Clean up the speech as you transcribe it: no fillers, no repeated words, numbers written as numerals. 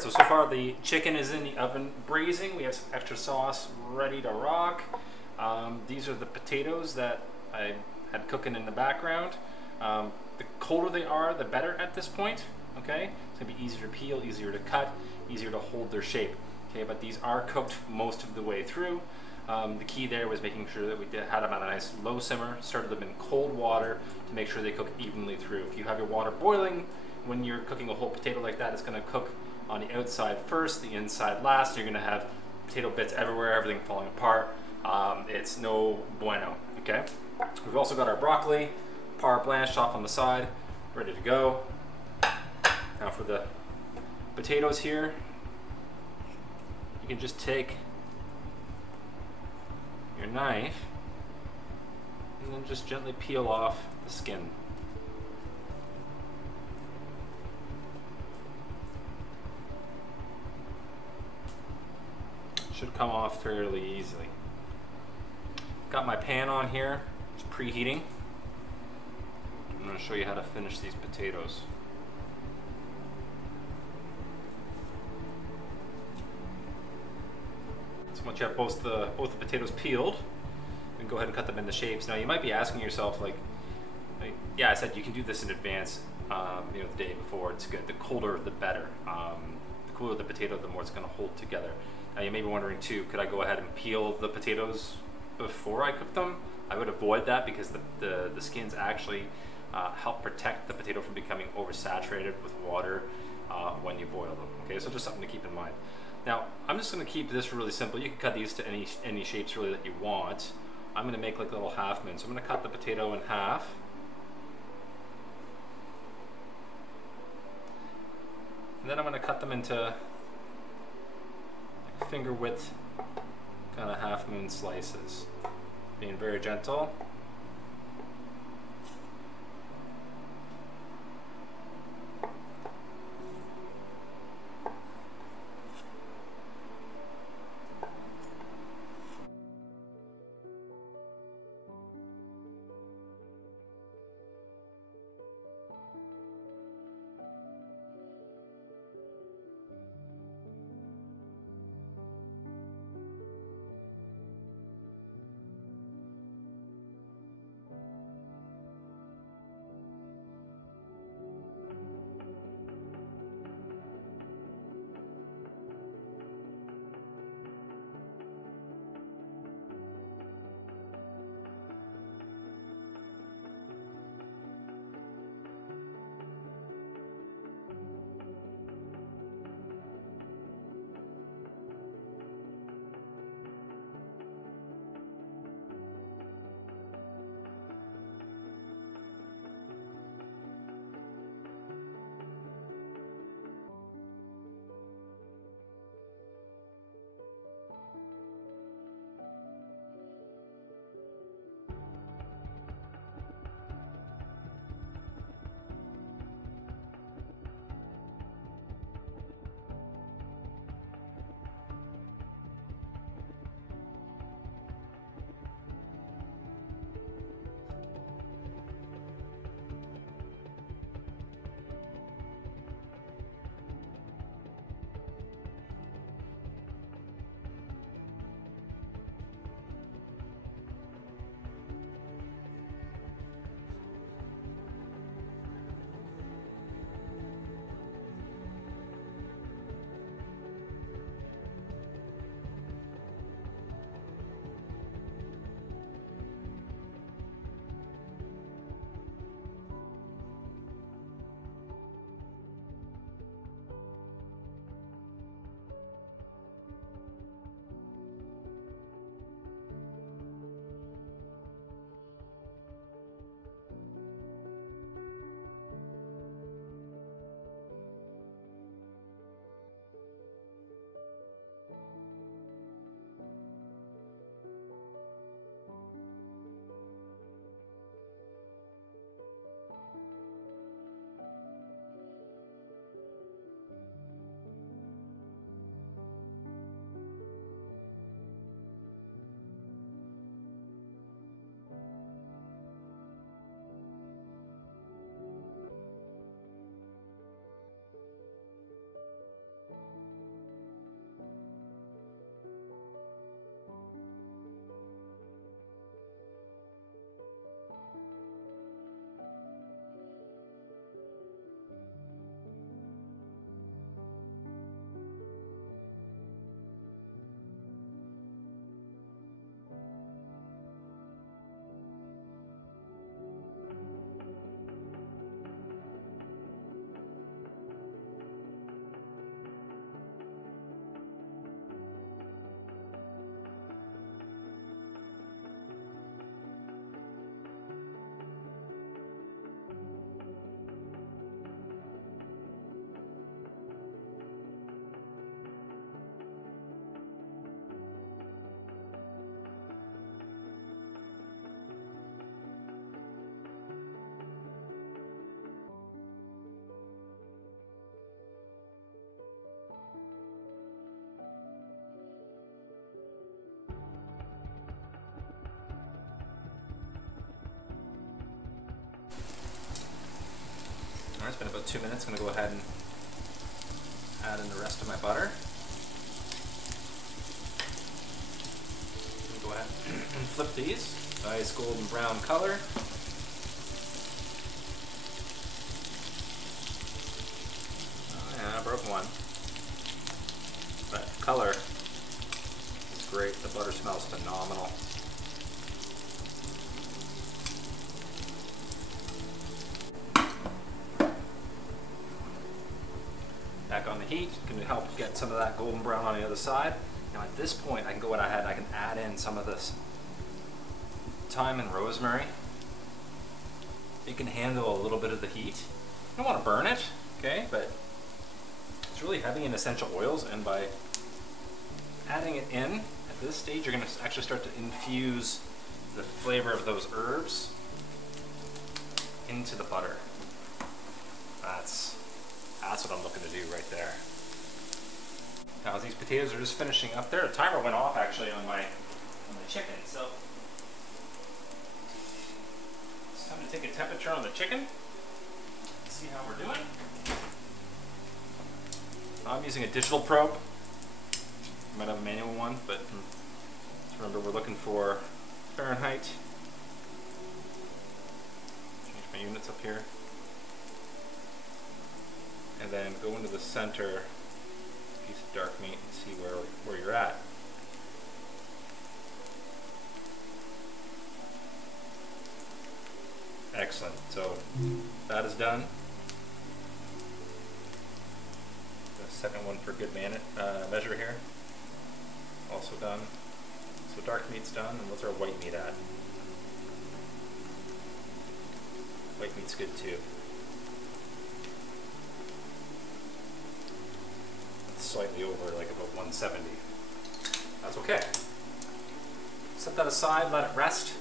Alright, so far the chicken is in the oven braising. We have some extra sauce ready to rock. These are the potatoes that I had cooking in the background. The colder they are, the better at this point. Okay, it's gonna be easier to peel, easier to cut, easier to hold their shape. Okay, but these are cooked most of the way through. The key there was making sure that we had them on a nice low simmer, started them in cold water to make sure they cook evenly through. If you have your water boiling, when you're cooking a whole potato like that, it's gonna cook on the outside first, the inside last. You're gonna have potato bits everywhere, everything falling apart. It's no bueno, okay? We've also got our broccoli, par blanched off on the side, ready to go. Now for the potatoes here, you can just take your knife and then just gently peel off the skin. Should come off fairly easily. Got my pan on here, it's preheating. I'm going to show you how to finish these potatoes. So once you have both the potatoes peeled, you can go ahead and cut them into shapes. Now you might be asking yourself, like yeah, I said you can do this in advance, you know, the day before. It's good. The colder, the better. The cooler the potato, the more it's going to hold together. Now you may be wondering too, could I go ahead and peel the potatoes before I cook them? I would avoid that because the skins actually help protect the potato from becoming oversaturated with water when you boil them. Okay, so just something to keep in mind. Now I'm just going to keep this really simple. You can cut these to any shapes really that you want. I'm going to make like little half moons. So I'm going to cut the potato in half. And then I'm going to cut them into finger width, kind of half moon slices, being very gentle. It's been about 2 minutes. I'm going to go ahead and add in the rest of my butter. Go ahead and flip these. Nice golden brown color. Oh yeah, I broke one. That color is great. The butter smells phenomenal. Back on the heat, can help get some of that golden brown on the other side. Now at this point, I can go ahead and I can add in some of this thyme and rosemary. It can handle a little bit of the heat. You don't want to burn it, okay? But it's really heavy in essential oils, and by adding it in at this stage, you're going to actually start to infuse the flavor of those herbs into the butter. That's what I'm looking to do right there. Now as these potatoes are just finishing up there, the timer went off actually on my chicken, so it's time to take a temperature on the chicken, see how we're doing. I'm using a digital probe. I might have a manual one, but just remember we're looking for Fahrenheit. Change my units up here. And then go into the center piece of dark meat and see where you're at. Excellent. So that is done. The second one for good measure here. Also done. So dark meat's done, and what's our white meat at? White meat's good too. Slightly over, like about 170. That's okay. Set that aside, let it rest.